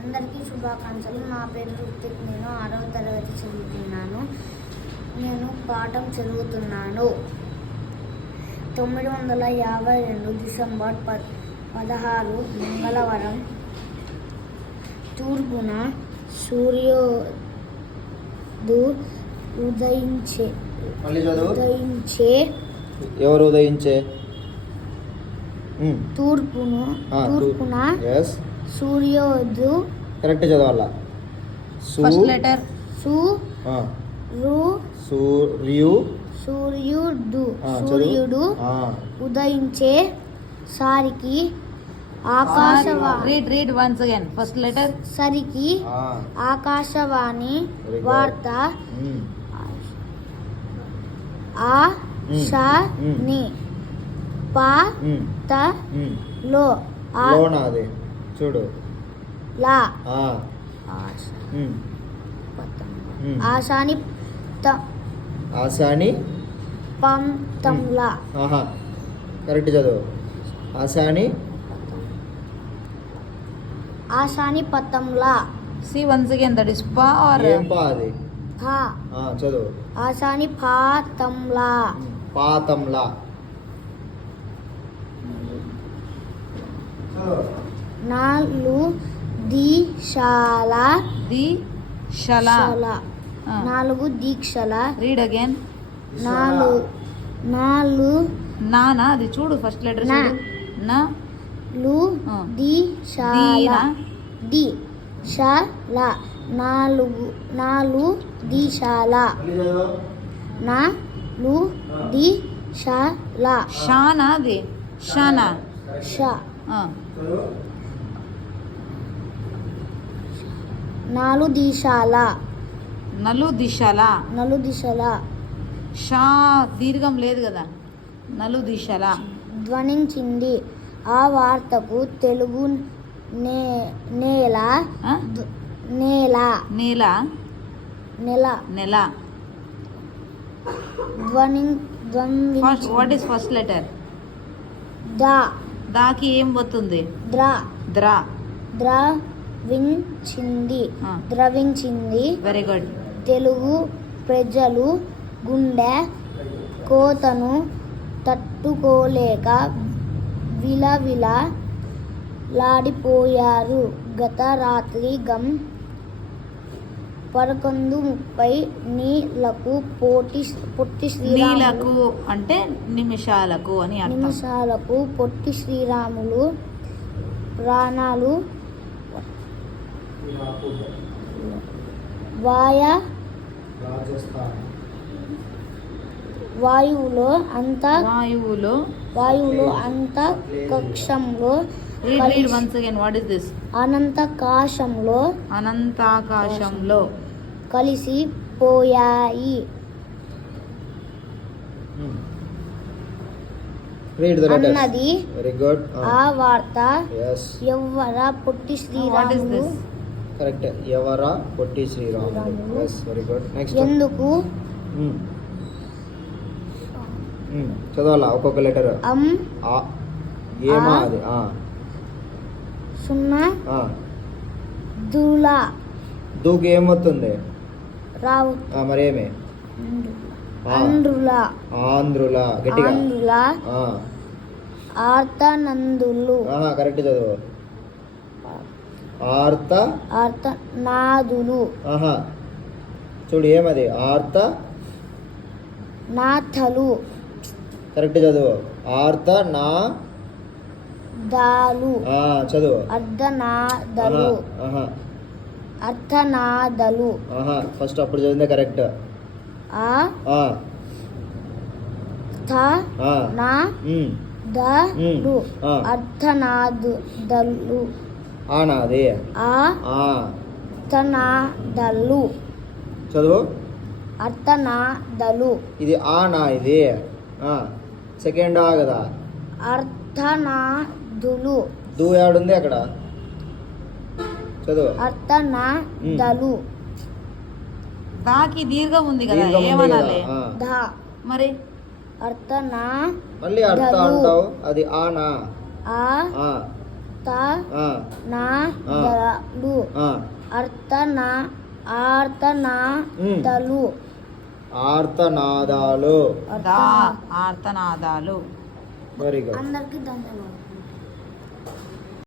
అందరికీ శుభాకాంక్షలు. నా పేరు రుత్విక్. నేను 6వ తరగతి చదువుతున్నాను. నేను పాఠం చదువుతున్నాను. 952 డిసెంబర్ 16 మంగళవారం తూర్పున సూర్యుడు ఉదయించే. ఎవరు ఉదయించే? తూర్పున సూర్యుడు. కరెక్ట్ చదవాలా? ఫస్ట్ లెటర్ సూర్యుడు ఉదయించే సారికి read once again. First letter సరికి ఆకాశవాణి వార్త ఆశని పాతలో అది చూడు ఆశాని పంతంలా. కరెక్ట్ చదువు. ఆశాని పతంలా. See once again. That is పా ఆర్ ఏం పా అది? చదువు. ఆశాని పాతంలా. పాతంలా. నాలుగు దీక్షల. నాలుగు దీక్షల. Read again. నాలుగు నానా అది చూడు. ఫస్ట్ లెటర్ చూడు. నా లు దీక్షల. దీక్షల. నాలుగు దీక్షల. నాలుగు దీక్షల. షానా అది. షానా. నాలుగు దిశాల. నలు దిశల. షా దీర్ఘం లేదు కదా. నలు దిశల ధ్వనించింది. ఆ వార్తకు తెలుగు నేల. What is first letter? దాకి ఏం పోతుంది? ద్రవించింది. Very good. తెలుగు ప్రజలు గుండె కోతను తట్టుకోలేక విలవిలలాడిపోయారు. గత రాత్రి 11:30 నీళ్లకు పొట్టి శ్రీరాములు అంటే నిమిషాలకు అని అర్థం. నిమిషాలకు పొట్టి శ్రీరాములు ప్రాణాలు వాయువులో అంతరిక్షంలో అనంతాకాశంలో కలిసిపోయాయి. అన్నది ఆ వార్త. ఎవరా పొట్టి శ్రీరాములు? కరెక్ట్. ఎవరా Potti Sriramulu? Very good. Next. ఎందుకు? చదవాలా ఒక్కొక్క లెటర్. ఏమా అది? సున్నా దులా. దూకి ఏమవుతుంది? రావు. మరేమి? ఆంధ్రుల. గట్టిగా. ఆర్తనందులు. కరెక్ట్ చదువు. ఆర్తనాదులు. చూడు ఏమది? నాథలు. కరెక్ట్ చదువు. దాలు. చదువు. అర్థనాదలు. ఫస్ట్ అప్పుడు చదివిందే కరెక్ట్. అర్థనాదలు. ఆనాది. అర్థనాదలు. చదువు. అర్థనాదలు. ఇది ఆనా? ఇది సెకండ్ కదా. అర్థనాదులు. దూ యాడుంది అక్కడ? చదువు. అర్థనాదలు. దాకి దీర్ఘం ఉంది కదా. ఏమనాలి మరి? మళ్ళీ అర్థ అంటావు. అది ఆనా. ఆర్తనాదాలు ఆర్తనాదాలు. ఆర్తనాదాలు. Very good. అందరికీ ధన్యవాదాలు.